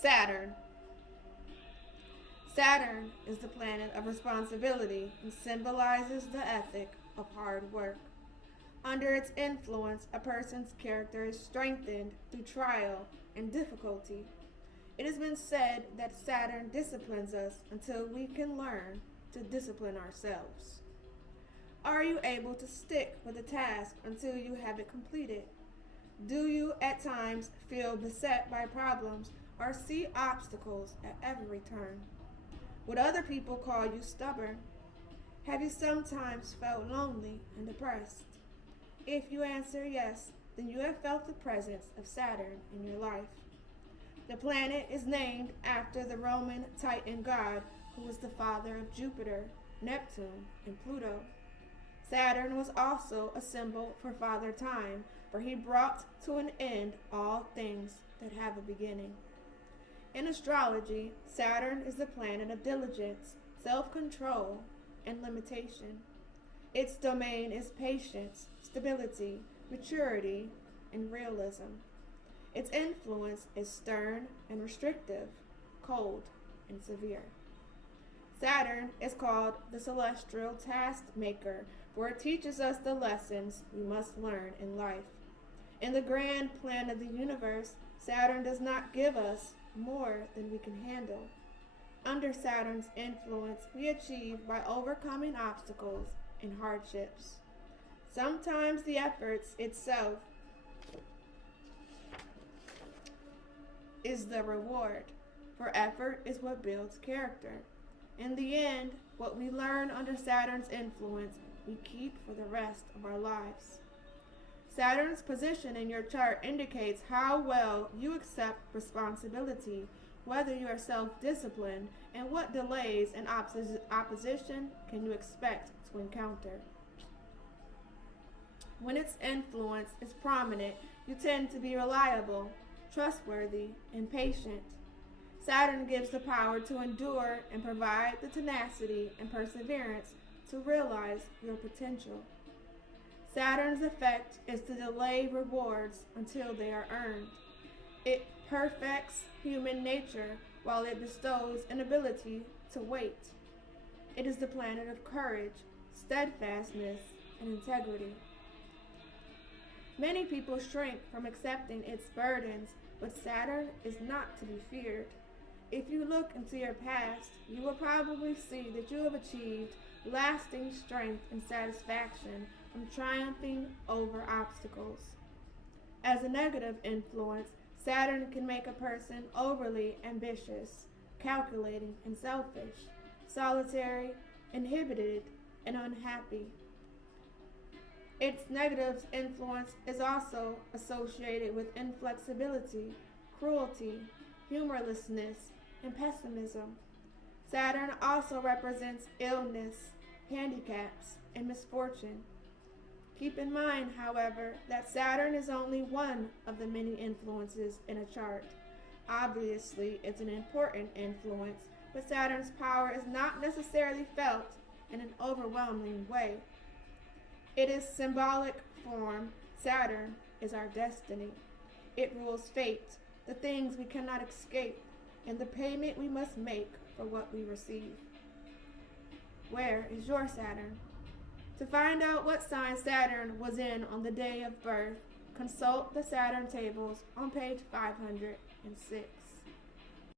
Saturn. Saturn is the planet of responsibility and symbolizes the ethic of hard work. Under its influence, a person's character is strengthened through trial and difficulty. It has been said that Saturn disciplines us until we can learn to discipline ourselves. Are you able to stick with a task until you have it completed? Do you at times feel beset by problems or see obstacles at every turn? Would other people call you stubborn? Have you sometimes felt lonely and depressed? If you answer yes, then you have felt the presence of Saturn in your life. The planet is named after the Roman Titan god who was the father of Jupiter, Neptune, and Pluto. Saturn was also a symbol for Father Time, for he brought to an end all things that have a beginning. In astrology, Saturn is the planet of diligence, self-control, and limitation. Its domain is patience, stability, maturity, and realism. Its influence is stern and restrictive, cold and severe. Saturn is called the celestial task maker, for it teaches us the lessons we must learn in life. In the grand plan of the universe, Saturn does not give us more than we can handle. Under Saturn's influence, we achieve by overcoming obstacles and hardships. Sometimes the efforts itself is the reward, for effort is what builds character. In the end, what we learn under Saturn's influence, we keep for the rest of our lives. Saturn's position in your chart indicates how well you accept responsibility, whether you are self-disciplined, and what delays and opposition can you expect to encounter. When its influence is prominent, you tend to be reliable, trustworthy, and patient. Saturn gives the power to endure and provide the tenacity and perseverance to realize your potential. Saturn's effect is to delay rewards until they are earned. It perfects human nature while it bestows an ability to wait. It is the planet of courage, steadfastness, and integrity. Many people shrink from accepting its burdens, but Saturn is not to be feared. If you look into your past, you will probably see that you have achieved lasting strength and satisfaction from triumphing over obstacles. As a negative influence, Saturn can make a person overly ambitious, calculating and selfish, solitary, inhibited, and unhappy. Its negative influence is also associated with inflexibility, cruelty, humorlessness, and pessimism. Saturn also represents illness, handicaps, and misfortune. Keep in mind, however, that Saturn is only one of the many influences in a chart. Obviously, it's an important influence, but Saturn's power is not necessarily felt in an overwhelming way. It is symbolic form. Saturn is our destiny. It rules fate, the things we cannot escape, and the payment we must make for what we receive. Where is your Saturn? To find out what sign Saturn was in on the day of birth, consult the Saturn tables on page 506.